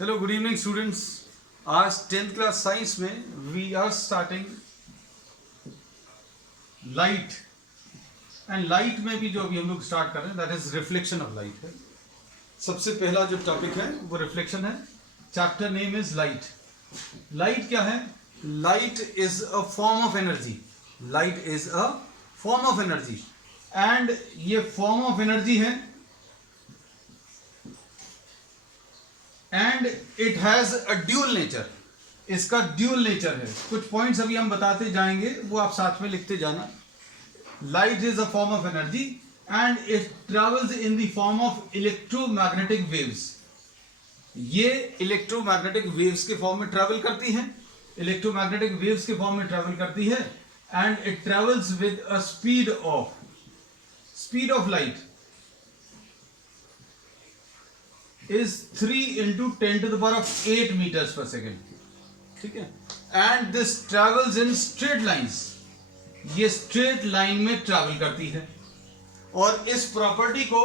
चलो good evening students. आज 10th class science में we are starting light and light में भी जो अभी हम लोग स्टार्ट कर रहे हैं that is reflection of light है। सबसे पहला जो टॉपिक है वो रिफ्लेक्शन है। Chapter name is light. Light क्या है? Light is a form of energy. Light is a form of energy and ये फॉर्म ऑफ एनर्जी है and it has a dual nature. इसका ड्यूअल नेचर है। कुछ पॉइंट्स अभी हम बताते जाएंगे, वो आप साथ में लिखते जाना। Light is a form of energy and it travels in the form of electromagnetic waves. ये इलेक्ट्रोमैग्नेटिक वेव्स के फॉर्म में ट्रेवल करती है। इलेक्ट्रोमैग्नेटिक वेव्स के फॉर्म में ट्रेवल करती है and it travels with a speed of light is 3 into 10 to the power of 8 meters per second। ठीक है, and this travels in straight lines। ये स्ट्रेट लाइन में ट्रैवल करती है और इस प्रॉपर्टी को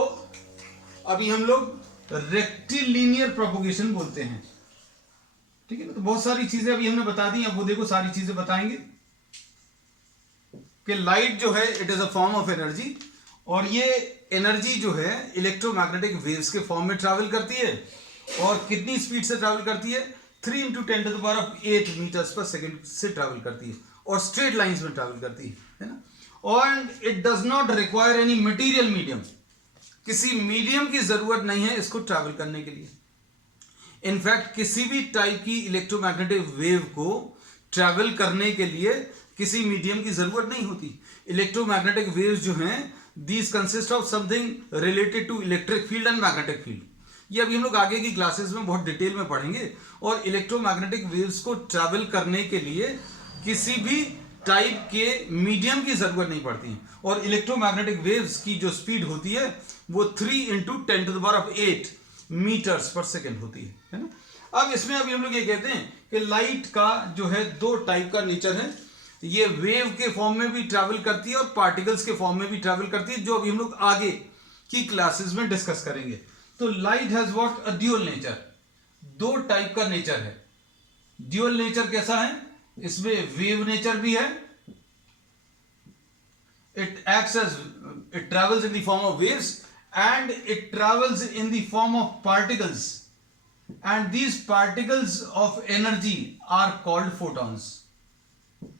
अभी हम लोग रेक्टिलिनियर प्रोपोगेशन बोलते हैं। ठीक है ना, तो बहुत सारी चीजें अभी हमने बता दी। अब वो देखो सारी चीजें बताएंगे कि लाइट जो है it is a form of energy और ये एनर्जी जो है इलेक्ट्रोमैग्नेटिक वेव्स के फॉर्म में ट्रैवल करती है और कितनी स्पीड से ट्रैवल करती है? 3 into 10 to the power of 8 meters per second से ट्रैवल करती है और स्ट्रेट लाइंस में ट्रैवल करती है ना। और it does not require any material medium. किसी मीडियम की जरूरत नहीं है इसको ट्रैवल करने के लिए। इनफैक्ट किसी भी टाइप की इलेक्ट्रोमैग्नेटिक वेव को ट्रैवल करने के लिए किसी मीडियम की जरूरत नहीं होती। इलेक्ट्रोमैग्नेटिक वेव्स जो हैं these consist of something related to electric field and magnetic field। ये अभी हम लोग आगे की क्लासेस में बहुत डिटेल में पढ़ेंगे। और इलेक्ट्रोमैग्नेटिक वेव्स को ट्रैवल करने के लिए किसी भी टाइप के मीडियम की जरूरत नहीं पड़ती है। और इलेक्ट्रोमैग्नेटिक वेव्स की जो स्पीड होती है वो 3 into 10 to the power of 8 meters per second होती है ना। अब इसमें अभी हम लोग ये कहते हैं कि लाइट का जो है दो टाइप का नेचर है। ये वेव के फॉर्म में भी ट्रैवल करती है और पार्टिकल्स के फॉर्म में भी ट्रैवल करती है, जो अभी हम लोग आगे की क्लासेस में डिस्कस करेंगे। तो light has what? A dual nature. दो टाइप का नेचर है। ड्यूअल नेचर कैसा है? इसमें वेव नेचर भी है। It acts as it travels in the form of waves and it travels in the form of particles and these particles of energy are called photons.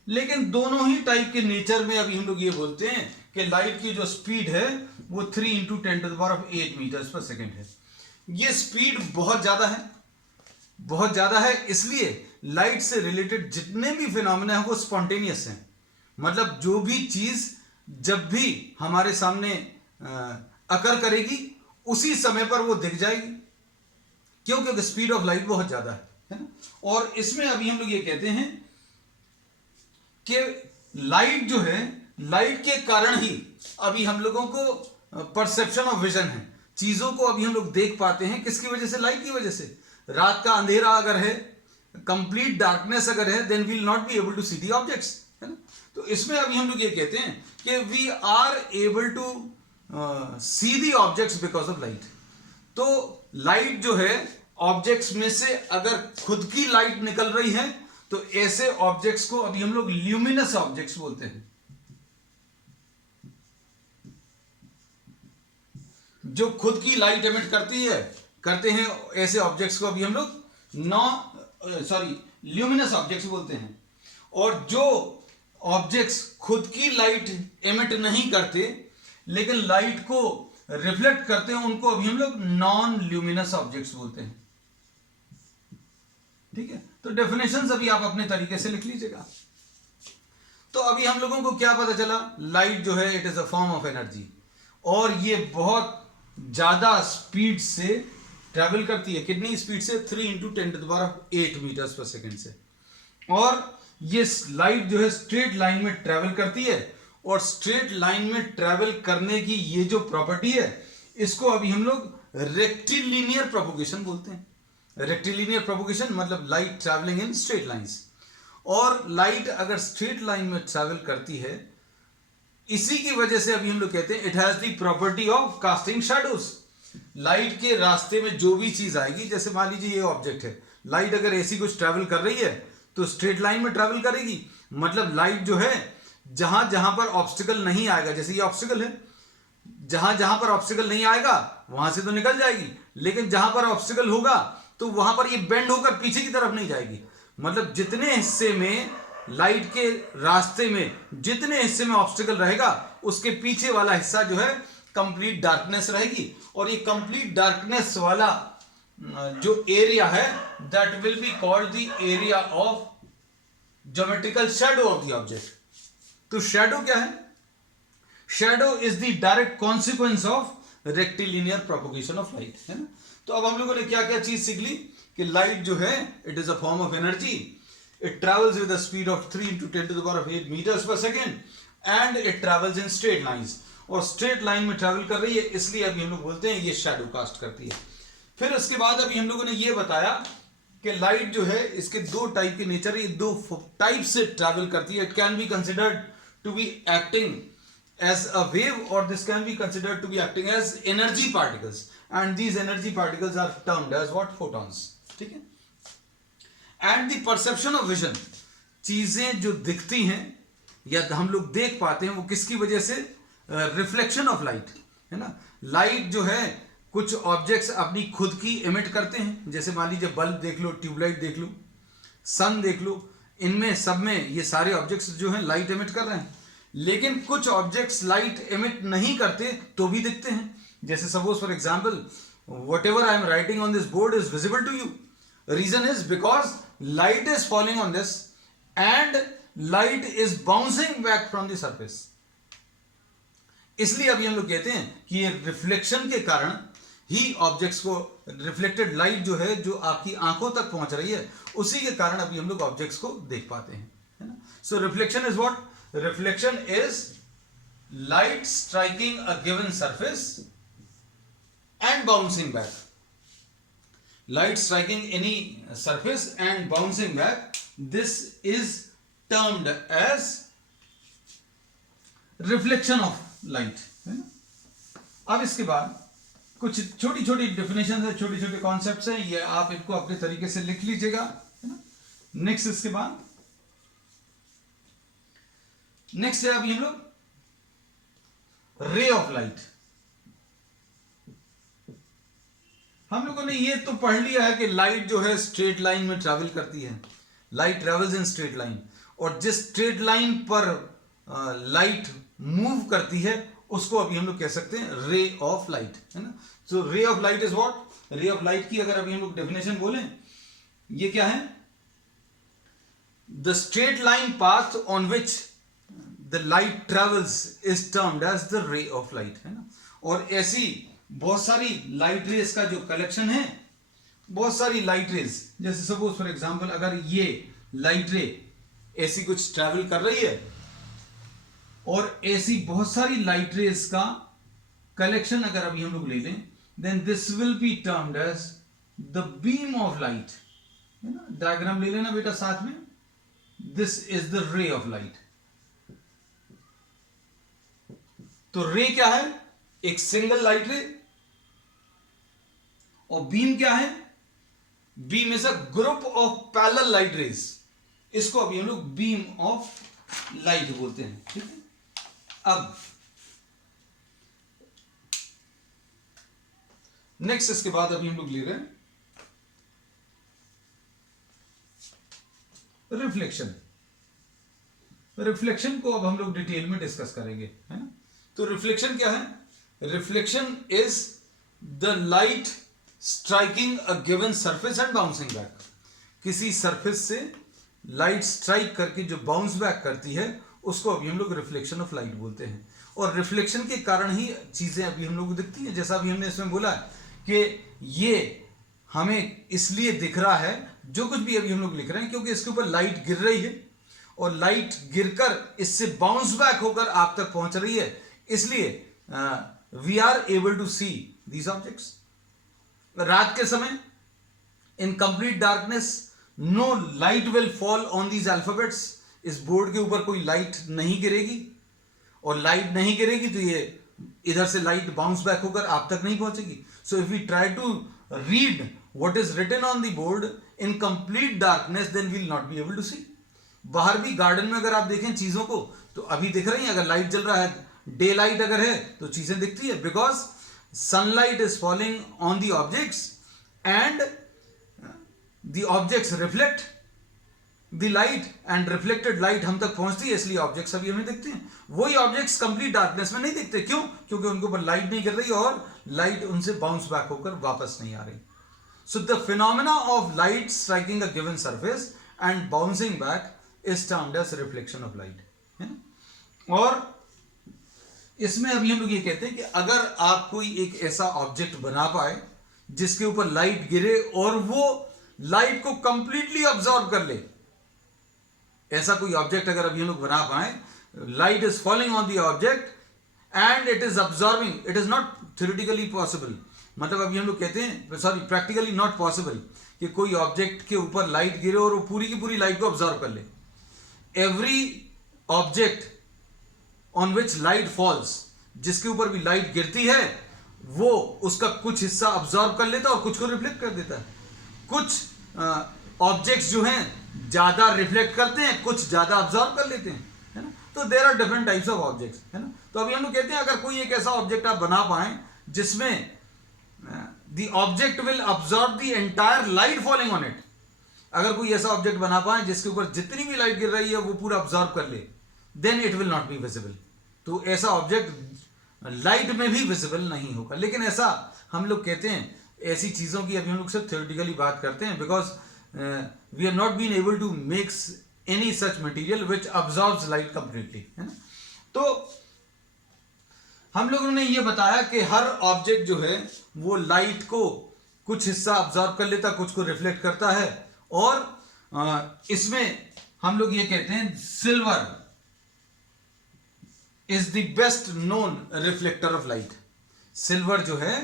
लेकिन दोनों ही type के nature में अभी हम लोग ये बोलते हैं कि लाइट की जो स्पीड है वो 3 into 10 to the power of 8 meters per second है। ये स्पीड बहुत ज्यादा है इसलिए लाइट से रिलेटेड जितने भी फिनोमेना है वो स्पॉन्टेनियस हैं। मतलब जो भी चीज जब भी हमारे सामने अकर करेगी उसी समय पर वो दिख जाएगी। क्योंकि स्पीड ऑफ लाइट बहुत ज्यादा है ना। और इसमें अभी हम लोग ये कहते हैं कि लाइट जो है, लाइट के कारण ही अभी हम लोगों को परसेप्शन ऑफ विजन है। चीजों को अभी हम लोग देख पाते हैं किसकी वजह से? लाइट की वजह से। रात का अंधेरा अगर है, कंप्लीट डार्कनेस अगर है, then we will not be able to see the objects, है ना। तो इसमें अभी हम लोग ये कहते हैं कि we are able to see the objects because of light. तो लाइट जो है ऑब्जेक्ट्स में से अगर खुद की लाइट निकल रही है तो ऐसे ऑब्जेक्ट्स को अभी हम लोग ल्यूमिनस ऑब्जेक्ट्स बोलते हैं। जो खुद की लाइट एमिट करते हैं ऐसे ऑब्जेक्ट्स को अभी हम लोग ल्यूमिनस ऑब्जेक्ट्स बोलते हैं। और जो ऑब्जेक्ट्स खुद की लाइट एमिट नहीं करते लेकिन लाइट को रिफ्लेक्ट करते हैं उनको अभी हम लोग नॉन ल्यूमिनस ऑब्जेक्ट्स बोलते हैं। ठीक है, तो डेफिनेशंस अभी आप अपने तरीके से लिख लीजिएगा। तो अभी हम लोगों को क्या पता चला? लाइट जो है it is a form of energy और ये बहुत ज्यादा स्पीड से ट्रैवल करती है। कितनी स्पीड से? 3 into 10 to the power of 8 meters per second से। और ये लाइट जो है स्ट्रेट लाइन में ट्रैवल करती है और स्ट्रेट लाइन में ट्रैवल करने की ये जो प्रॉपर्टी है इसको अभी हम लोग रेक्टिलिनियर प्रोपोगेशन बोलते हैं। रेक्टिलिनियर प्रोपोगेशन मतलब light travelling in straight lines. और लाइट अगर स्ट्रेट लाइन में ट्रैवल करती है इसी की वजह से अभी हम लोग कहते हैं it has the property of casting shadows. Light के रास्ते में जो भी चीज आएगी, जैसे मान लीजिए ये ऑब्जेक्ट है, लाइट अगर ऐसी कुछ ट्रैवल कर रही है तो स्ट्रेट लाइन में ट्रैवल करेगी। मतलब लाइट जो है जहां जहां पर ऑब्स्टिकल नहीं आएगा, जैसे ये ऑब्स्टिकल है, जहां जहां पर ऑब्स्टिकल नहीं आएगा वहां से तो निकल जाएगी, लेकिन जहां पर ऑब्स्टिकल होगा तो वहां पर ये बेंड होकर पीछे की तरफ नहीं जाएगी। मतलब जितने हिस्से में लाइट के रास्ते में जितने हिस्से में ऑब्स्टिकल रहेगा उसके पीछे वाला हिस्सा जो है कंप्लीट डार्कनेस रहेगी। और ये कंप्लीट डार्कनेस वाला जो एरिया है that will be called the area of geometrical shadow of the object. तो शैडो क्या है? Shadow is the direct consequence of rectilinear propagation of light, है ना। तो अब हम लोगों ने क्या क्या चीज सीख ली कि लाइट जो है it is a form of energy, it travels with a speed of 3 into 10 to the power of 8 meters per second and it travels in straight lines। और स्ट्रेट लाइन में ट्रैवल कर रही है, इसलिए अभी हम लोग बोलते हैं ये शैडो कास्ट करती है। फिर उसके बाद अभी हम लोगों ने ये बताया कि लाइट जो है इसके दो टाइप के नेचर, ये दो टाइप से ट्रैवल करती है। It can be considered to be acting as a wave और this can be considered to be acting as energy particles and these energy particles are termed as what? Photons. ठीक है। And the perception of vision, चीजें जो दिखती हैं या हम लोग देख पाते हैं वो किसकी वजह से? रिफ्लेक्शन ऑफ लाइट, है ना। लाइट जो है कुछ ऑब्जेक्ट्स अपनी खुद की इमिट करते हैं, जैसे मान लीजिए बल्ब देख लो, ट्यूबलाइट देख लो, सन देख लो, इनमें सब में ये सारे ऑब्जेक्ट्स जो हैं लाइट इमिट कर रहे हैं। लेकिन कुछ ऑब्जेक्ट्स लाइट इमिट नहीं करते तो भी दिखते हैं। जैसे suppose for example whatever I am writing on this board is visible to you. Reason is because light is falling on this and light is bouncing back from the surface। इसलिए अभी हम लोग कहते हैं कि ये reflection के कारण ही ऑब्जेक्ट्स को, रिफ्लेक्टेड लाइट जो है जो आपकी आंखों तक पहुंच रही है उसी के कारण अभी हम लोग ऑब्जेक्ट्स को देख पाते हैं, है ना। So reflection is what? Reflection is light striking a given surface and bouncing back. Light striking any surface and bouncing back, this is termed as reflection of light, है ना। अब इसके बाद कुछ छोटी छोटी डेफिनेशन है, छोटे छोटे कॉन्सेप्ट्स हैं, ये आप इनको अपने तरीके से लिख लीजिएगा, है ना। नेक्स्ट इसके बाद नेक्स्ट है अभी हम लोग रे ऑफ लाइट। हम लोगों ने ये तो पढ़ लिया है कि लाइट जो है स्ट्रेट लाइन में ट्रैवल करती है, light travels in straight line, और जिस स्ट्रेट लाइन पर लाइट मूव करती है उसको अभी हम लोग कह सकते हैं रे ऑफ लाइट, है ना। So ray of light is what? Ray of light की अगर अभी हम लोग डेफिनेशन बोलें, ये क्या है? The straight line path on which the light travels is termed as the ray of light, है ना। और ऐसी बहुत सारी लाइट रेज का जो कलेक्शन है, बहुत सारी लाइट रेज, जैसे सपोज फॉर एग्जांपल अगर ये लाइट रे ऐसी कुछ ट्रैवल कर रही है और ऐसी बहुत सारी लाइट रेज का कलेक्शन अगर अभी हम लोग ले लें, then this will be termed as the beam of light, है ना। डायग्राम ले लेना बेटा साथ में। This is the ray of light. तो रे क्या है? एक सिंगल लाइट रे। और बीम क्या है? Beam is a group of parallel light rays. इसको अभी हम लोग बीम ऑफ लाइट बोलते हैं, ठीक है। अब नेक्स्ट इसके बाद अभी हम लोग ले रहे हैं रिफ्लेक्शन। रिफ्लेक्शन को अब हम लोग डिटेल में डिस्कस करेंगे, है ना। तो रिफ्लेक्शन क्या है? Reflection is the light striking a given surface and bouncing back. किसी सरफेस से लाइट स्ट्राइक करके जो बाउंस बैक करती है उसको अभी हम लोग रिफ्लेक्शन ऑफ लाइट बोलते हैं। और रिफ्लेक्शन के कारण ही चीजें अभी हम लोग को दिखती हैं। जैसा अभी हमने इसमें बोला कि ये हमें इसलिए दिख रहा है, जो कुछ भी अभी हम लोग लिख रहे हैं, क्योंकि इसके ऊपर लाइट गिर रही है और लाइट गिरकर इससे बाउंस बैक होकर आप तक पहुंच रही है, इसलिए we are able to see these objects. रात के समय in complete darkness no light will fall on these alphabets. इस बोर्ड के ऊपर कोई लाइट नहीं गिरेगी, और लाइट नहीं गिरेगी तो ये इधर से लाइट बाउंस बैक होकर आप तक नहीं पहुंचेगी। So if we try to read what is written on the board in complete darkness, then we will not be able to see. बाहर भी गार्डन में अगर आप देखें चीजों को तो अभी दिख रही हैं, अगर लाइट जल रहा है, डे लाइट अगर है तो चीजें दिखती है, because sunlight is falling on the objects and the objects reflect the light and reflected light हम तक पहुंचती है, इसलिए ऑब्जेक्ट्स अभी हमें दिखते हैं. वही ऑब्जेक्ट्स कंप्लीट डार्कनेस में नहीं दिखते. क्यों? क्योंकि उनके ऊपर लाइट नहीं गिर रही और लाइट उनसे बाउंस बैक होकर वापस नहीं आ रही. So the phenomena of light striking a given surface and bouncing back is termed as reflection of light, है ना. और इसमें अभी हम लोग ये कहते हैं कि अगर आप कोई एक ऐसा ऑब्जेक्ट बना पाए जिसके ऊपर लाइट गिरे और वो लाइट को कंप्लीटली अब्सॉर्ब कर ले, ऐसा कोई ऑब्जेक्ट अगर अभी हम लोग बना पाए, light is falling on the object and it is absorbing, it is not theoretically possible, मतलब अभी हम लोग कहते हैं, सॉरी, प्रैक्टिकली नॉट पॉसिबल कि कोई ऑब्जेक्ट के ऊपर लाइट गिरे और वो पूरी की पूरी लाइट को अब्सॉर्ब कर ले. Every object on which light falls, जिसके ऊपर भी लाइट गिरती है, वो उसका कुछ हिस्सा अब्सॉर्ब कर लेता है और कुछ को रिफ्लेक्ट कर देता है. कुछ ऑब्जेक्ट्स जो हैं ज्यादा रिफ्लेक्ट करते हैं, कुछ ज्यादा अब्सॉर्ब कर लेते हैं, है ना. तो there are different types of objects, है ना. तो अभी हम लोग कहते हैं अगर कोई एक ऐसा ऑब्जेक्ट आप बना पाए जिसमें the object will absorb the entire light falling on it, अगर कोई ऐसा ऑब्जेक्ट बना पाए जिसके ऊपर जितनी भी लाइट गिर रही है वो पूरा अब्सॉर्ब कर ले, then it will not be visible. तो ऐसा ऑब्जेक्ट लाइट में भी विजिबल नहीं होगा. लेकिन ऐसा हम लोग कहते हैं, ऐसी चीजों की अभी हम लोग सिर्फ थ्योरेटिकली बात करते हैं, because we are not been able to make any such material which absorbs light completely, है ना. तो हम लोगों ने ये बताया कि हर ऑब्जेक्ट जो है वो लाइट को कुछ हिस्सा अब्सॉर्ब कर लेता, कुछ को रिफ्लेक्ट करता है. और इसमें हम लोग ये कहते हैं silver is the best known reflector of light. Silver जो है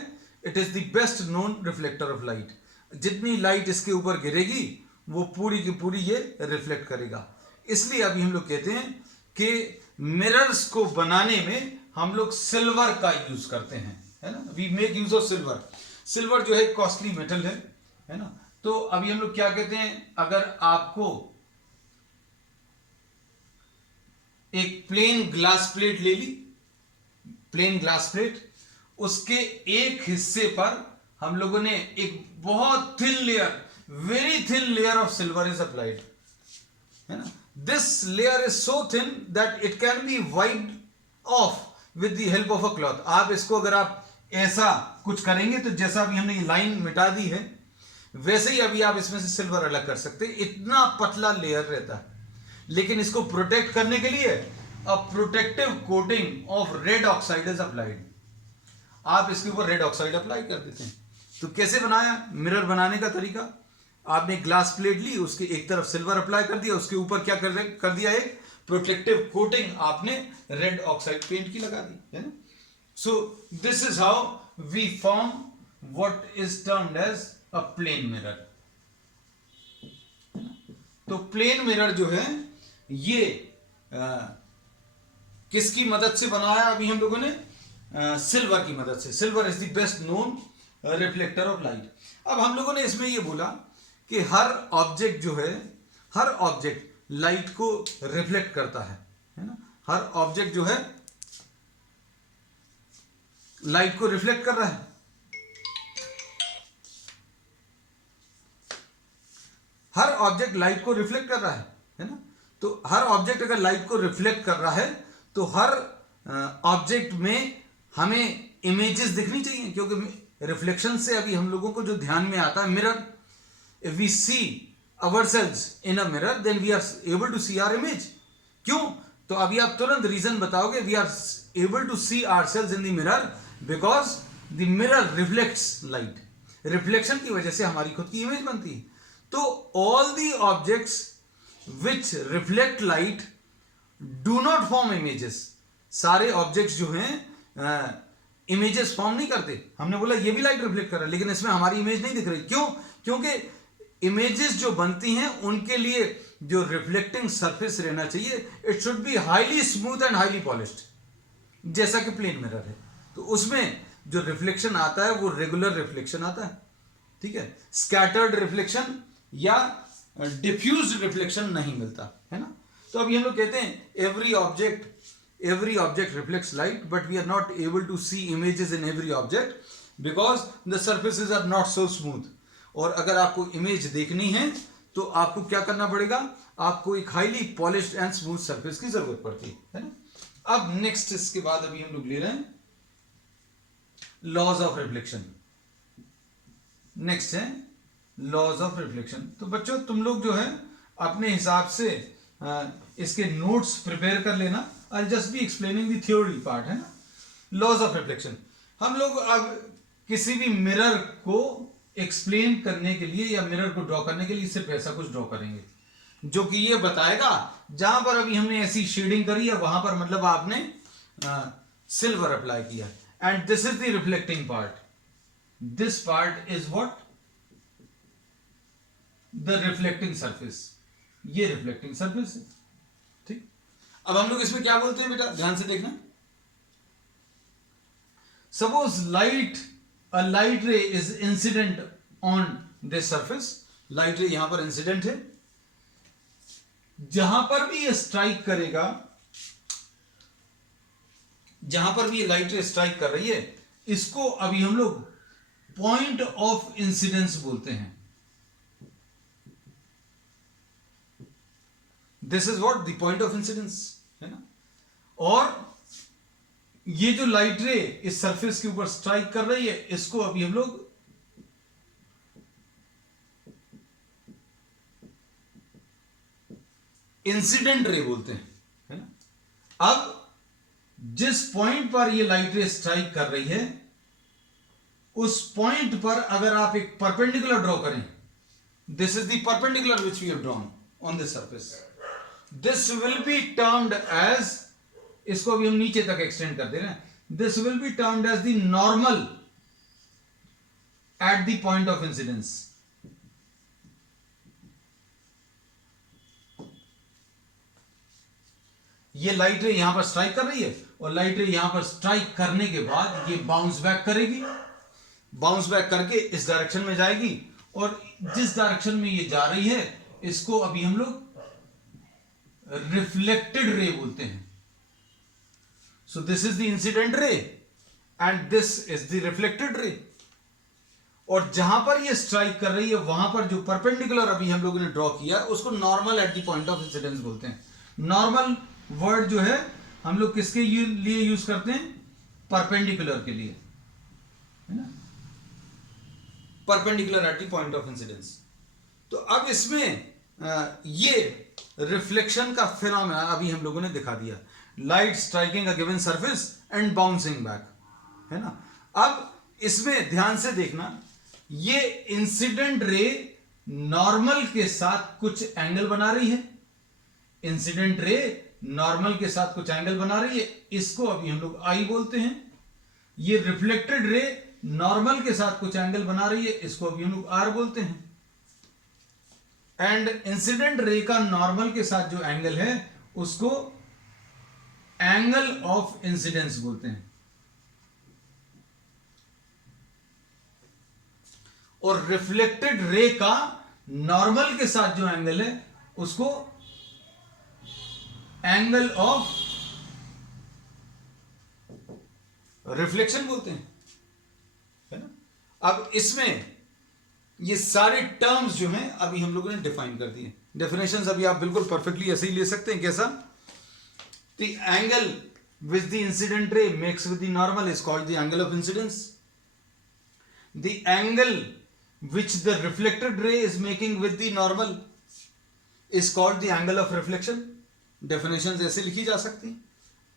it is the best known reflector of light. जितनी लाइट इसके ऊपर गिरेगी वो पूरी की पूरी ये रिफ्लेक्ट करेगा. इसलिए अभी हम लोग कहते हैं कि मिरर्स को बनाने में हम लोग सिल्वर का यूज करते हैं, है ना. We make use of silver. Silver जो है कॉस्टली मेटल है ना. तो अभी हम लोग क्या कहते हैं, अगर आपको एक प्लेन ग्लास प्लेट ले ली, प्लेन ग्लास प्लेट, उसके एक हिस्से पर हम लोगों ने एक बहुत thin layer, very thin layer of silver is applied, है ना. This layer is so thin that it can B wiped off with the help of a cloth. आप इसको अगर आप ऐसा कुछ करेंगे तो जैसा अभी हमने ये लाइन मिटा दी है वैसे ही अभी आप इसमें से सिल्वर अलग कर सकते हैं. इतना पतला लेयर रहता है. लेकिन इसको प्रोटेक्ट करने के लिए a protective coating of red oxide is applied. आप इसके ऊपर रेड ऑक्साइड अप्लाई कर देते हैं. तो कैसे बनाया मिरर बनाने का तरीका, आपने ग्लास प्लेट ली, उसके एक तरफ सिल्वर अप्लाई कर दिया, उसके ऊपर क्या कर दिया, एक प्रोटेक्टिव कोटिंग आपने रेड ऑक्साइड पेंट की लगा दी, है ना. So this is how we form what is termed as a plane mirror. तो प्लेन मिरर जो है ये किसकी मदद से बनाया अभी हम लोगों ने, सिल्वर की मदद से. Silver is the best known reflector of light. अब हम लोगों ने इसमें ये बोला कि हर ऑब्जेक्ट जो है, हर ऑब्जेक्ट लाइट को रिफ्लेक्ट करता है ना. हर ऑब्जेक्ट जो है लाइट को रिफ्लेक्ट कर रहा है. हर ऑब्जेक्ट लाइट को रिफ्लेक्ट कर रहा है ना. तो हर ऑब्जेक्ट अगर लाइट को रिफ्लेक्ट कर रहा है तो हर ऑब्जेक्ट में हमें इमेजेस दिखनी चाहिए, क्योंकि रिफ्लेक्शन से अभी हम लोगों को जो ध्यान में आता है, mirror, if we see ourselves in a mirror then we are able to see our image. क्यों? तो अभी आप तुरंत रीजन बताओगे. we are able to see ourselves in the mirror because the mirror reflects light. Reflection की वजह से हमारी खुद की इमेज बनती है. तो all the objects which reflect light do not form images. सारे ऑब्जेक्ट्स जो हैं इमेजेस फॉर्म नहीं करते. हमने बोला ये भी लाइट रिफ्लेक्ट कर रहा है लेकिन इसमें हमारी इमेज नहीं दिख रही. क्यों? क्योंकि इमेजेस जो बनती हैं उनके लिए जो रिफ्लेक्टिंग सरफेस रहना चाहिए, it should be highly smooth and highly polished, जैसा कि प्लेन मिरर है. तो उसमें जो रिफ्लेक्शन आता है वो रेगुलर रिफ्लेक्शन आता है, ठीक है, स्कैटर्ड रिफ्लेक्शन या डिफ्यूज्ड रिफ्लेक्शन नहीं मिलता है ना। तो अभी हम लोग कहते हैं every object reflects light but we are not able to see images in every object because the surfaces are not so smooth. और अगर आपको इमेज देखनी है तो आपको क्या करना पड़ेगा, आपको एक highly polished and smooth surface की जरूरत पड़ती है ना। अब नेक्स्ट इसके बाद अभी हम लोग ले रहे हैं लॉज ऑफ रिफ्लेक्शन। नेक्स्ट है लॉज ऑफ रिफ्लेक्शन। तो बच्चों तुम लोग जो है अपने हिसाब से इसके नोट्स प्रिपेयर कर लेना। I just be explaining the theory part, है ना। लॉज ऑफ रिफ्लेक्शन हम लोग अब किसी भी मिरर को एक्सप्लेन करने के लिए या मिरर को ड्रॉ करने के लिए सिर्फ ऐसा कुछ ड्रॉ करेंगे जो कि ये बताएगा जहां पर अभी हमने ऐसी शेडिंग करी है वहां पर मतलब आपने सिल्वर अप्लाई किया, and this is the reflecting part, this part is what the reflecting surface, ये रिफ्लेक्टिंग सरफेस है, ठीक। अब हम लोग इसमें क्या बोलते हैं बेटा, ध्यान से देखना। Suppose a light ray is incident on this surface, light ray यहां पर इंसिडेंट है, जहां पर भी ये स्ट्राइक करेगा, जहां पर भी ये लाइट रे स्ट्राइक कर रही है, इसको अभी हम लोग पॉइंट ऑफ इंसिडेंस बोलते हैं। This is what the point of incidence, है ना। और ये जो लाइट रे इस सरफेस के ऊपर स्ट्राइक कर रही है, इसको अभी हम लोग इंसिडेंट रे बोलते हैं, है ना। अब जिस पॉइंट पर ये लाइट रे स्ट्राइक कर रही है, उस पॉइंट पर अगर आप एक परपेंडिकुलर ड्रॉ करें, this is the perpendicular which we have drawn on this surface, this will be termed as, इसको भी हम नीचे तक एक्सटेंड कर दे रहे हैं, this will be termed as the normal at the point of incidence. ये लाइट रे यहां पर स्ट्राइक कर रही है और लाइट रे यहां पर स्ट्राइक करने के बाद ये बाउंस बैक करेगी, बाउंस बैक करके इस डायरेक्शन में जाएगी, और जिस डायरेक्शन में ये जा रही है इसको अभी हम लोग रिफ्लेक्टेड रे बोलते हैं। So this is the incident ray and this is the reflected ray। और जहां पर ये स्ट्राइक कर रही है वहां पर जो परपेंडिकुलर अभी हम लोगों ने ड्रॉ किया उसको normal at the point of incidence बोलते हैं। नॉर्मल वर्ड जो है हम लोग किसके लिए यूज करते हैं, परपेंडिकुलर के लिए, है ना, perpendicular eight the point of incidence. तो अब इसमें ये रिफ्लेक्शन का फिनोमेना अभी हम लोगों ने दिखा दिया, light striking a given surface and bouncing back, है ना। अब इसमें ध्यान से देखना, ये इंसिडेंट रे नॉर्मल के साथ कुछ एंगल बना रही है, इंसिडेंट रे नॉर्मल के साथ कुछ एंगल बना रही है, इसको अभी हम लोग आई बोलते हैं। ये रिफ्लेक्टेड रे नॉर्मल के साथ कुछ एंगल बना रही है, इसको अभी हम लोग आर बोलते हैं। एंड इंसिडेंट रे का नॉर्मल के साथ जो एंगल है उसको एंगल ऑफ इंसिडेंस बोलते हैं। और रिफ्लेक्टेड रे का नॉर्मल के साथ जो एंगल है उसको एंगल ऑफ रिफ्लेक्शन बोलते हैं, है ना। अब इसमें ये सारे टर्म्स जो हैं अभी हम लोगों ने डिफाइन कर दिए। डेफिनेशंस अभी आप बिल्कुल परफेक्टली ऐसे ही ले सकते हैं। कैसा, the angle which the incident ray makes with the normal is called the angle of incidence. The angle which the reflected ray is making with the normal is called the angle of reflection. Definitions ऐसे लिखी जा सकती हैं।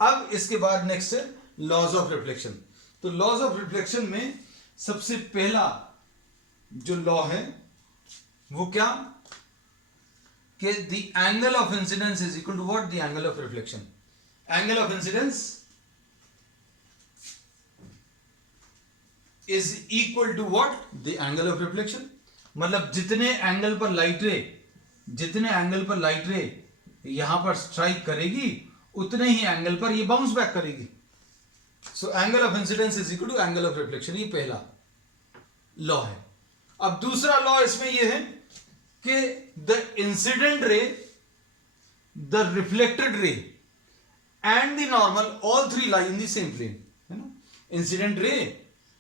अब इसके बाद next है laws of reflection. तो लॉज ऑफ रिफ्लेक्शन में सबसे पहला जो लॉ है वो क्या, कि the angle of incidence is equal to what, the angle of reflection. Angle of incidence is equal to what, the angle of reflection। मतलब जितने एंगल पर लाइट रे यहां पर स्ट्राइक करेगी उतने ही एंगल पर ये बाउंस बैक करेगी, so angle of incidence is equal to angle of reflection, ये पहला लॉ है। अब दूसरा लॉ इसमें ये है कि the incident ray, the reflected ray and the normal all three lie in the same plane, है ना। Incident ray,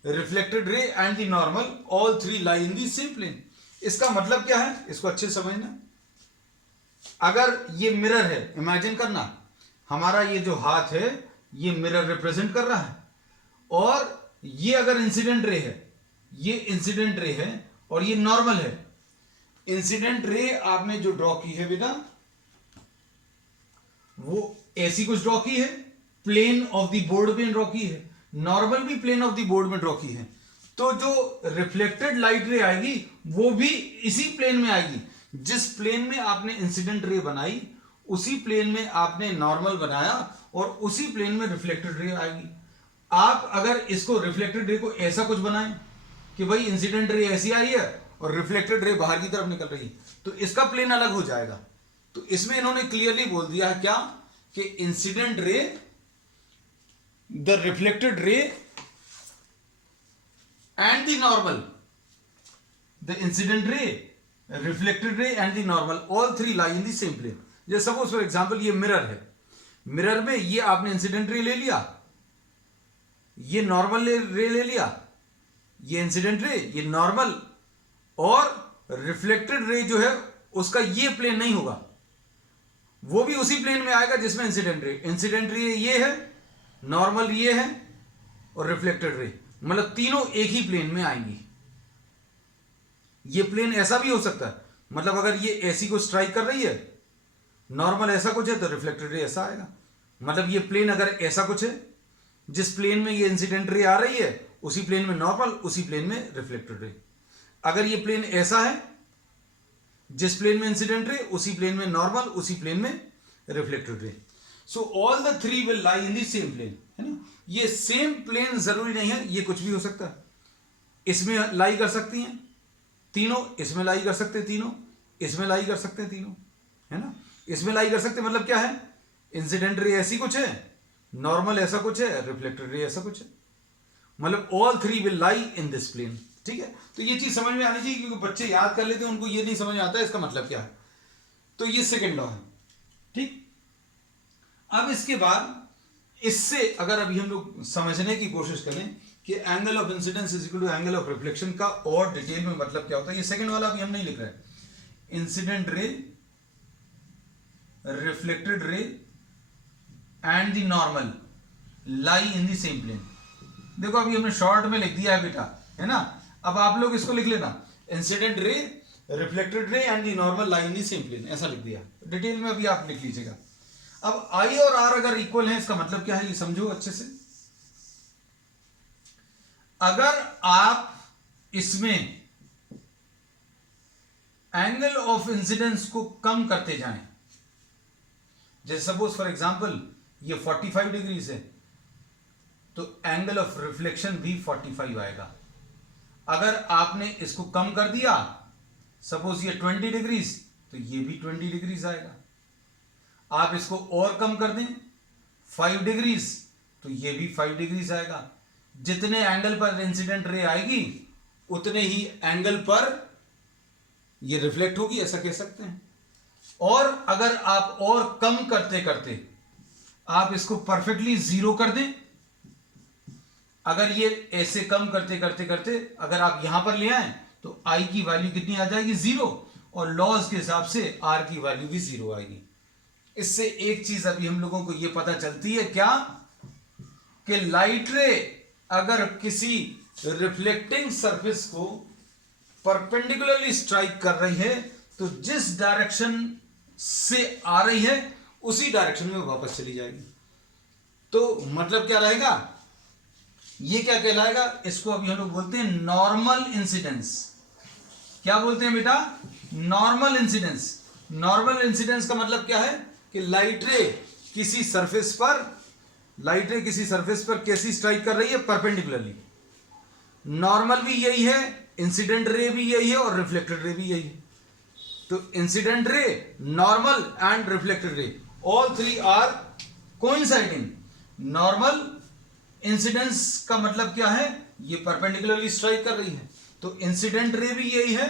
reflected ray and the normal all three lie in the same plane. इसका मतलब क्या है, इसको अच्छे से समझना। अगर ये मिरर है, इमेजिन करना हमारा ये जो हाथ है ये मिरर रिप्रेजेंट कर रहा है, और ये अगर इंसिडेंट रे है, ये इंसिडेंट रे है और ये नॉर्मल है। इंसिडेंट रे आपने जो ड्रॉ की है बेटा, वो ऐसी कुछ ड्रॉ की है, प्लेन ऑफ द बोर्ड में ड्रॉ की है, नॉर्मल भी प्लेन ऑफ द बोर्ड में ड्रॉ की है। तो जो रिफ्लेक्टेड लाइट रे आएगी वो भी इसी प्लेन में आएगी। जिस प्लेन में आपने इंसिडेंट रे बनाई उसी प्लेन में आपने नॉर्मल बनाया और उसी प्लेन में रिफ्लेक्टेड रे आएगी। आप अगर इसको रिफ्लेक्टेड रे को ऐसा कुछ बनाएं कि भाई इंसिडेंट रे ऐसी आ रही है और रिफ्लेक्टेड रे बाहर की तरफ निकल रही है, तो इसका प्लेन अलग हो जाएगा। तो इसमें इन्होंने क्लियरली बोल दिया है क्या, कि incident ray, the reflected ray and the normal, the incident ray, reflected ray and the normal all three lie in the same plane. जैसे सपोज फॉर एग्जांपल ये मिरर है, मिरर में ये आपने इंसिडेंट रे ले लिया, ये नॉर्मल रे ले लिया, ये इंसिडेंट रे, ये नॉर्मल, और रिफ्लेक्टेड रे जो है उसका ये प्लेन नहीं होगा, वो भी उसी प्लेन में आएगा जिसमें इंसिडेंट रे। इंसिडेंट रे ये है, नॉर्मल ये है और रिफ्लेक्टेड रे, मतलब तीनों एक ही प्लेन में आएंगी। ये प्लेन ऐसा भी हो सकता है, मतलब अगर ये ऐसी को स्ट्राइक कर रही है, नॉर्मल ऐसा कुछ है, तो रिफ्लेक्टेड रे ऐसा आएगा। मतलब ये प्लेन अगर ऐसा कुछ है, जिस प्लेन में ये इंसिडेंट रे आ रही है उसी प्लेन में नॉर्मल, उसी प्लेन में रिफ्लेक्टेड रे। अगर ये प्लेन ऐसा है, जिस प्लेन में इंसिडेंट रे उसी प्लेन में नॉर्मल, उसी प्लेन में reflected ray. So all the three will lie in the same plane, है ना। ये सेम प्लेन जरूरी नहीं है, ये कुछ भी हो सकता है। इसमें लाई कर सकती हैं तीनों, इसमें लाई कर सकते हैं तीनों, इसमें लाई कर सकते हैं तीनों, है ना। इसमें लाई कर सकते हैं, मतलब क्या है, इंसिडेंट रे ऐसी कुछ है, नॉर्मल ऐसा कुछ है, रिफ्लेक्टेड रे ऐसा कुछ है, मतलब all three will lie in this plane. ठीक है, तो ये चीज समझ में आनी चाहिए, क्योंकि बच्चे याद कर लेते हैं, उनको ये नहीं समझ में आता है इसका मतलब क्या है। तो ये सेकेंड लॉ है। ठीक, अब इसके बाद इससे अगर अभी हम लोग समझने की कोशिश करें कि angle of incidence is equal to angle of reflection का और डिटेल में मतलब क्या होता है, ये सेकंड वाला अभी हम नहीं लिख रहे। Incident ray, reflected ray and the normal lie in the same plane. देखो अभी हमने शॉर्ट में लिख दिया है बेटा, है ना। अब आप लोग इसको लिख लेना, incident ray, reflected ray and the normal lie in the same plane, ऐसा लिख दिया। डिटेल में अभी आप लिख लीजिएगा। अब आई और आर अगर इक्वल है, इसका मतलब क्या है ये समझो अच्छे से। अगर आप इसमें एंगल ऑफ इंसिडेंस को कम करते जाएं, जैसे सपोज फॉर एग्जांपल ये 45 डिग्री है, तो एंगल ऑफ रिफ्लेक्शन भी 45 आएगा। अगर आपने इसको कम कर दिया, सपोज ये 20 डिग्रीज, तो ये भी 20 डिग्रीज आएगा। आप इसको और कम कर दें 5 डिग्रीज, तो ये भी 5 डिग्रीज आएगा। जितने एंगल पर इंसिडेंट रे आएगी उतने ही एंगल पर ये रिफ्लेक्ट होगी, ऐसा कह सकते हैं। और अगर आप और कम करते करते आप इसको परफेक्टली जीरो कर दें, अगर ये ऐसे कम करते करते करते अगर आप यहां पर ले आए, तो आई की वैल्यू कितनी आ जाएगी, 0, और लॉज के हिसाब से आर की वैल्यू भी 0 आएगी। इससे एक चीज अभी हम लोगों को यह पता चलती है क्या, कि लाइट रे अगर किसी रिफ्लेक्टिंग सरफेस को परपेंडिकुलरली स्ट्राइक कर रही है, तो जिस डायरेक्शन से आ रही है उसी डायरेक्शन में वापस चली जाएगी। तो मतलब क्या रहेगा, ये क्या कहलाएगा, इसको अभी हम लोग बोलते हैं नॉर्मल इंसिडेंस। क्या बोलते हैं बेटा, नॉर्मल इंसिडेंस। नॉर्मल इंसिडेंस का मतलब क्या है कि लाइट रे किसी सरफेस पर कैसी स्ट्राइक कर रही है, परपेंडिकुलरली। नॉर्मल भी यही है, इंसिडेंट रे भी यही है और रिफ्लेक्टेड रे भी यही है। तो incident ray, normal and reflected ray, all three are coinciding. Normal, incidence का मतलब क्या है, ये परपेंडिकुलरली स्ट्राइक कर रही है, तो इंसिडेंट रे भी यही है,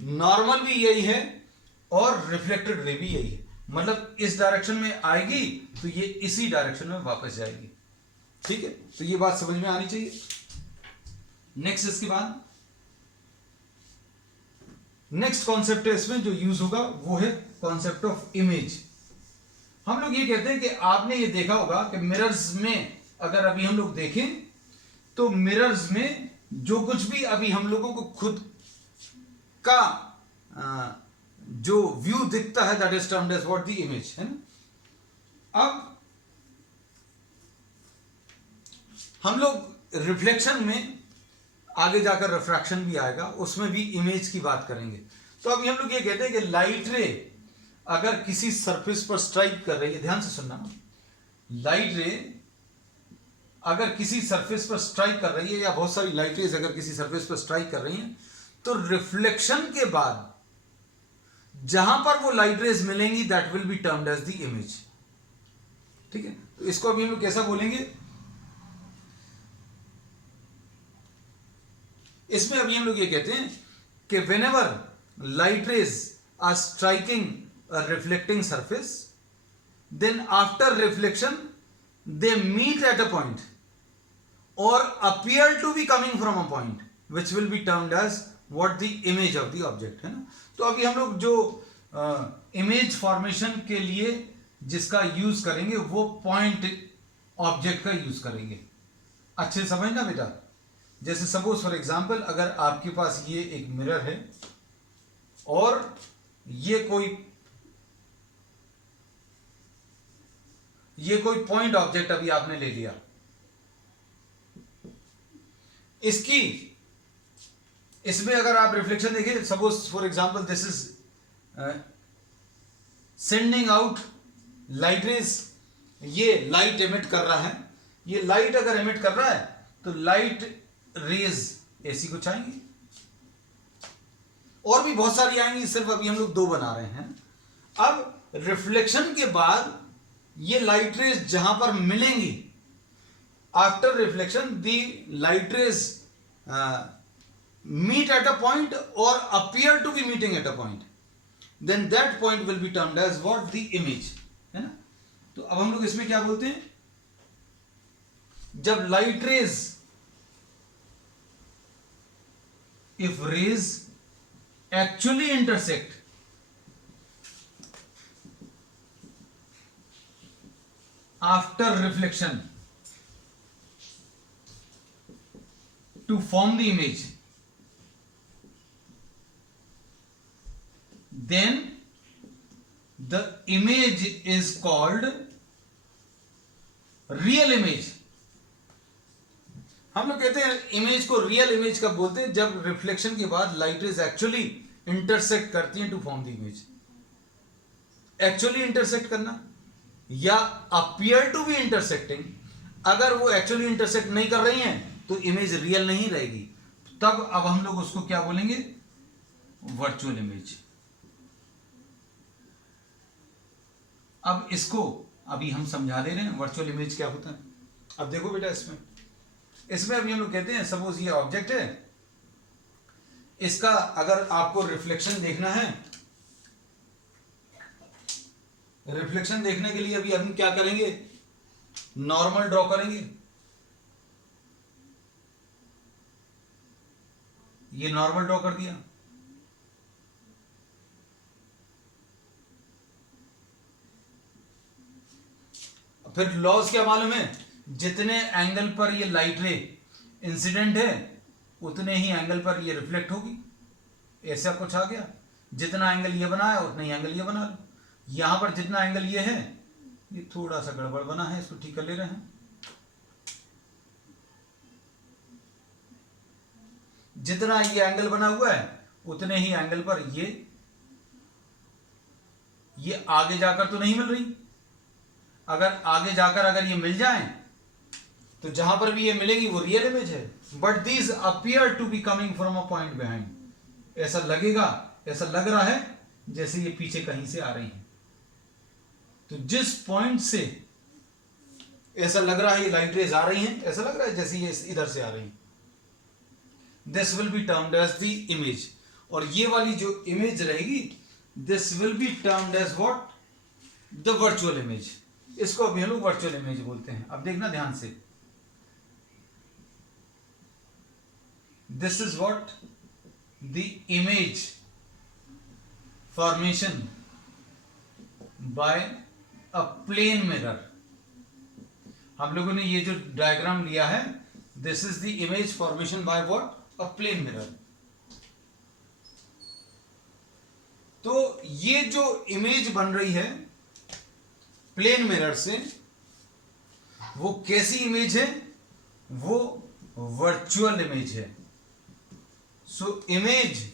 नॉर्मल भी यही है, और रिफ्लेक्टेड रे भी यही है। मतलब इस डायरेक्शन में आएगी तो ये इसी डायरेक्शन में वापस जाएगी। ठीक है, तो ये बात समझ में आनी चाहिए। नेक्स्ट, इसके बाद नेक्स्ट कॉन्सेप्ट है इसमें जो यूज होगा वो है कॉन्सेप्ट ऑफ इमेज। हम लोग ये कहते हैं कि आपने ये देखा होगा कि मिरर्स में अगर अभी हम लोग देखें तो मिरर्स में जो कुछ भी अभी हम लोगों को खुद का जो व्यू दिखता है that is termed as what the image, है ना। अब हम लोग रिफ्लेक्शन में आगे जाकर रिफ्रैक्शन भी आएगा, उसमें भी इमेज की बात करेंगे। तो अभी हम लोग ये कहते हैं कि लाइट रे अगर किसी सरफेस पर स्ट्राइक कर रही है, ध्यान से सुनना, लाइट रे अगर किसी सरफेस पर स्ट्राइक कर रही है या बहुत सारी लाइट रेज अगर किसी सरफेस पर स्ट्राइक कर रही हैं, तो रिफ्लेक्शन के बाद जहां पर वो लाइट रेज मिलेंगी that will be termed as the image. ठीक है, तो इसको अभी हम लोग कैसा बोलेंगे, इसमें अभी हम लोग ये कहते हैं कि whenever light rays are striking a reflecting surface, then after reflection they meet at a point or appear to be coming from a point which will be termed as what the image of the object, है ना। तो अभी हम लोग जो image formation के लिए जिसका यूज करेंगे वो पॉइंट ऑब्जेक्ट का यूज करेंगे। अच्छे समझना बेटा, जैसे सपोज फॉर एग्जाम्पल अगर आपके पास ये एक मिरर है और ये कोई पॉइंट ऑब्जेक्ट अभी आपने ले लिया, इसमें अगर आप रिफ्लेक्शन देखिए, suppose for example this is sending out light rays, ये लाइट एमिट कर रहा है, ये लाइट अगर एमिट कर रहा है तो लाइट रेज ऐसी कुछ आएंगी और भी बहुत सारी आएंगी, सिर्फ अभी हम लोग दो बना रहे हैं। अब रिफ्लेक्शन के बाद ये लाइट रेज जहां पर मिलेंगी, after reflection the light rays meet at a point और appear to be meeting at a point, then that point will be termed as what the image, है ना। तो अब हम लोग इसमें क्या बोलते हैं, जब light rays, if rays actually intersect after reflection to form the image, then the image is called real image। हम लोग कहते हैं इमेज को रियल इमेज कब बोलते हैं, जब रिफ्लेक्शन के बाद लाइट रेज एक्चुअली इंटरसेक्ट करती हैं to form the image. Actually intersect करना या अपीयर टू बी इंटरसेक्टिंग, अगर वो एक्चुअली इंटरसेक्ट नहीं कर रही हैं तो इमेज रियल नहीं रहेगी, तब अब हम लोग उसको क्या बोलेंगे, वर्चुअल इमेज। अब इसको अभी हम समझा दे रहे हैं वर्चुअल इमेज क्या होता है। अब देखो बेटा, इसमें अभी हम लोग कहते हैं सपोज ये ऑब्जेक्ट है, इसका अगर आपको रिफ्लेक्शन देखना है, रिफ्लेक्शन देखने के लिए अभी हम क्या करेंगे, नॉर्मल ड्रॉ करेंगे। ये नॉर्मल ड्रॉ कर दिया, फिर लॉज क्या मालूम है, जितने एंगल पर ये लाइट रे इंसिडेंट है उतने ही एंगल पर ये रिफ्लेक्ट होगी, ऐसा कुछ आ गया। जितना एंगल ये बना है उतना ही एंगल ये बना लो, यहां पर जितना एंगल ये है, ये थोड़ा सा गड़बड़ बना है, इसको ठीक कर ले रहे हैं। जितना ये एंगल बना हुआ है उतने ही एंगल पर ये आगे जाकर तो नहीं मिल रही, अगर आगे जाकर अगर ये मिल जाए तो जहां पर भी ये मिलेगी वो रियल इमेज है, but these appear to be coming from a point behind. ऐसा लगेगा, ऐसा लग रहा है जैसे ये पीछे कहीं से आ रही है। तो जिस पॉइंट से ऐसा लग रहा है ये लाइट रेज आ रही हैं, ऐसा लग रहा है जैसे ये इधर से आ रही हैं. This will be termed as the image. और ये वाली जो इमेज रहेगी, this will be termed as what, the virtual image. इसको अभी हम लोग वर्चुअल इमेज बोलते हैं. अब देखना ध्यान से, this is what, the image formation by a plane mirror. हम लोगों ने ये जो डायग्राम लिया है, this is the image formation by what, a plane mirror. तो ये जो इमेज बन रही है प्लेन मिरर से, वो कैसी इमेज है, वो वर्चुअल इमेज है. So image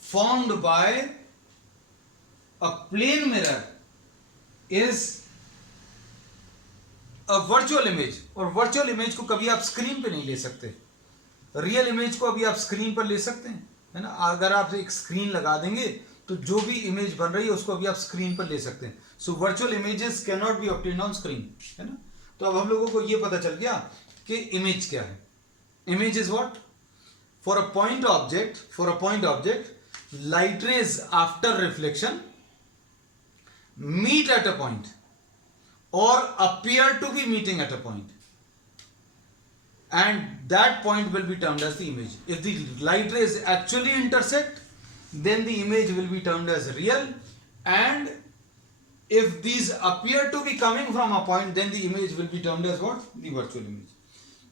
formed by a plane mirror is a virtual image. और वर्चुअल इमेज को कभी आप स्क्रीन पे नहीं ले सकते. रियल इमेज को अभी आप स्क्रीन पर ले सकते हैं, है ना. अगर आप एक स्क्रीन लगा देंगे तो जो भी इमेज बन रही है उसको अभी आप स्क्रीन पर ले सकते हैं. So virtual images can not be obtained on screen, है ना. तो अब हम लोगों को ये पता चल गया कि इमेज क्या है. Image is what, for a point object light rays after reflection meet at a point or appear to be meeting at a point, and that point will be termed as the image. If the light rays actually intersect, then the image will be termed as real, and if these appear to be coming from a point, then the image will be termed as what, the virtual image.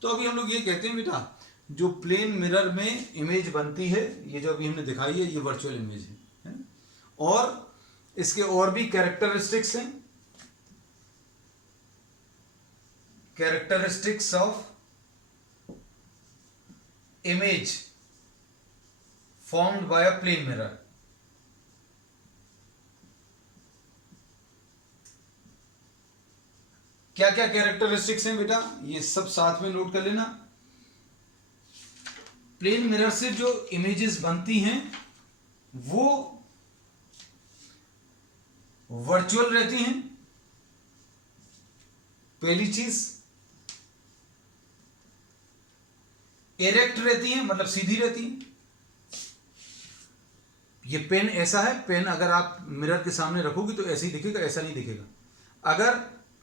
तो अभी हम लोग ये कहते हैं बेटा, जो plane mirror में इमेज बनती है, ये जो अभी हमने दिखाई है, ये वर्चुअल इमेज है. और इसके और भी कैरेक्टरिस्टिक्स हैं. Characteristics of image formed by a plane mirror. क्या क्या कैरेक्टरिस्टिक्स हैं बेटा, ये सब साथ में नोट कर लेना. प्लेन मिरर से जो इमेजेस बनती हैं वो वर्चुअल रहती हैं. पहली चीज, इरेक्ट रहती हैं, मतलब सीधी रहती हैं. ये पेन ऐसा है, पेन अगर आप मिरर के सामने रखोगे तो ऐसे ही दिखेगा, ऐसा नहीं दिखेगा. अगर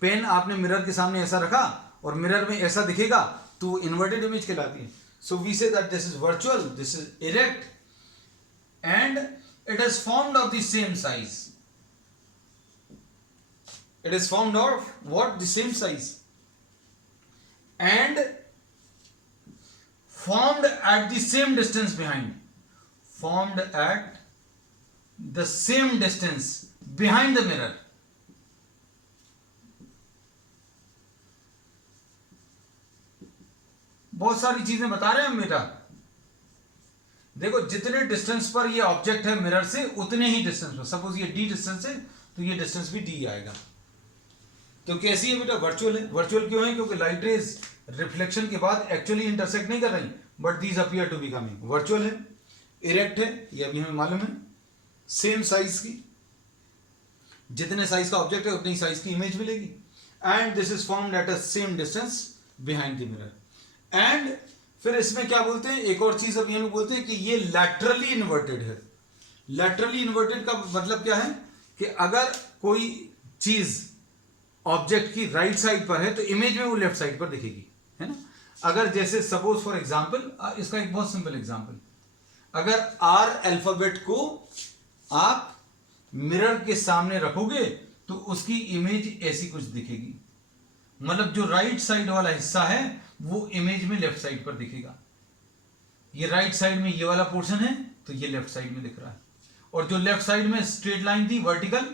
पेन आपने मिरर के सामने ऐसा रखा और मिरर में ऐसा दिखेगा तो इन्वर्टेड इमेज कहलाती है. So we say that this is virtual, this is erect, and it is formed of the same size. It is formed of what? The same size, and formed at the same distance behind. Formed at the same distance behind the mirror. बहुत सारी चीजें बता रहे हैं हम बेटा. देखो, जितने डिस्टेंस पर ये ऑब्जेक्ट है मिरर से, उतने ही डिस्टेंस पर, सपोज ये d डिस्टेंस है तो ये डिस्टेंस भी d आएगा. तो कैसी है बेटा? वर्चुअल है. वर्चुअल क्यों है? क्योंकि लाइट रेज रिफ्लेक्शन के बाद एक्चुअली इंटरसेक्ट नहीं कर रही, but these appear to be coming. Virtual है, इरेक्ट है, ये अभी हमें मालूम है, सेम साइज की, जितने साइज का ऑब्जेक्ट है उतनी साइज की इमेज मिलेगी. And this is formed at a same distance behind the mirror. And फिर इसमें क्या बोलते हैं, एक और चीज अभी हम बोलते हैं कि ये लैटरली इन्वर्टेड है. लैटरली इन्वर्टेड का मतलब क्या है कि अगर कोई चीज ऑब्जेक्ट की राइट साइड पर है तो इमेज में वो लेफ्ट साइड पर दिखेगी, है ना. अगर जैसे सपोज फॉर एग्जांपल, इसका एक बहुत सिंपल एग्जांपल, अगर आर अल्फाबेट को आप मिरर के सामने रखोगे तो उसकी इमेज ऐसी कुछ दिखेगी. मतलब जो राइट साइड वाला हिस्सा है वो इमेज में लेफ्ट साइड पर दिखेगा. ये राइट साइड में ये वाला पोर्शन है तो ये लेफ्ट साइड में दिख रहा है, और जो लेफ्ट साइड में स्ट्रेट लाइन थी वर्टिकल,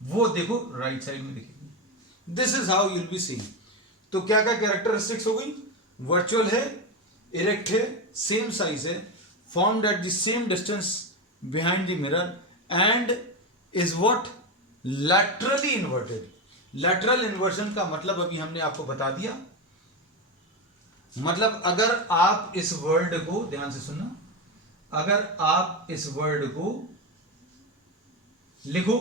वो देखो राइट साइड में दिखेगी. This is how you'll be seeing. तो क्या क्या कैरेक्टरिस्टिक्स हो गई? वर्चुअल है, इरेक्ट है, सेम साइज है, formed at the same distance behind the mirror, and is what? Laterally inverted. Lateral inversion का मतलब अभी हमने आपको बता दिया. मतलब अगर आप इस वर्ड को ध्यान से सुनना, अगर आप इस वर्ड को लिखो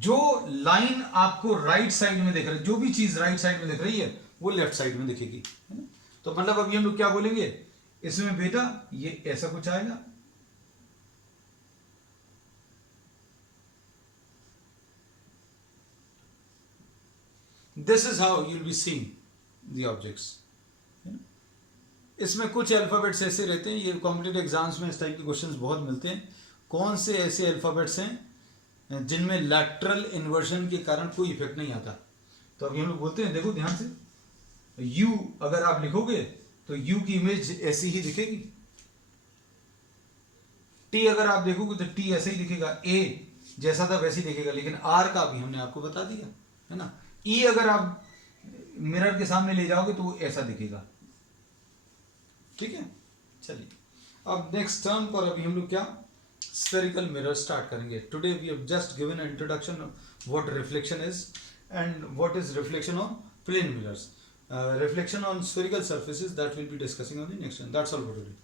जो लाइन आपको राइट साइड में दिख रही है, जो भी चीज राइट साइड में दिख रही है वो लेफ्ट साइड में दिखेगी, है ना? तो मतलब अभी हम लोग क्या बोलेंगे इसमें, बेटा ये ऐसा कुछ आएगा, this is how you'll be seeing the objects. इसमें कुछ अल्फाबेट्स ऐसे रहते हैं, ये कॉम्पिटेटिव एग्जाम्स में इस टाइप के क्वेश्चंस बहुत मिलते हैं। कौन से ऐसे अल्फाबेट्स हैं जिनमें लैटरल इन्वर्जन के कारण कोई इफेक्ट नहीं आता? तो अभी हम लोग बोलते हैं, देखो ध्यान से, यू अगर आप लिखोगे तो यू की इमेज ऐसी ही दिखेगी, टी अगर आप देखोगे तो टी ऐसे ही दिखेगा, ए जैसा था वैसे ही दिखेगा, लेकिन आर का भी हमने आपको बता दिया, है ना। ई अगर आप मिरर के सामने ले जाओगे तो वो ऐसा दिखेगा, ठीक है। चलिए अब नेक्स्ट टर्म पर अभी हम लोग क्या स्फेरिकल मिरर स्टार्ट करेंगे। Today we have just given an introduction what reflection is and what is reflection on plane mirrors, reflection on spherical surfaces, that we'll be discussing on the next one. That's all for today.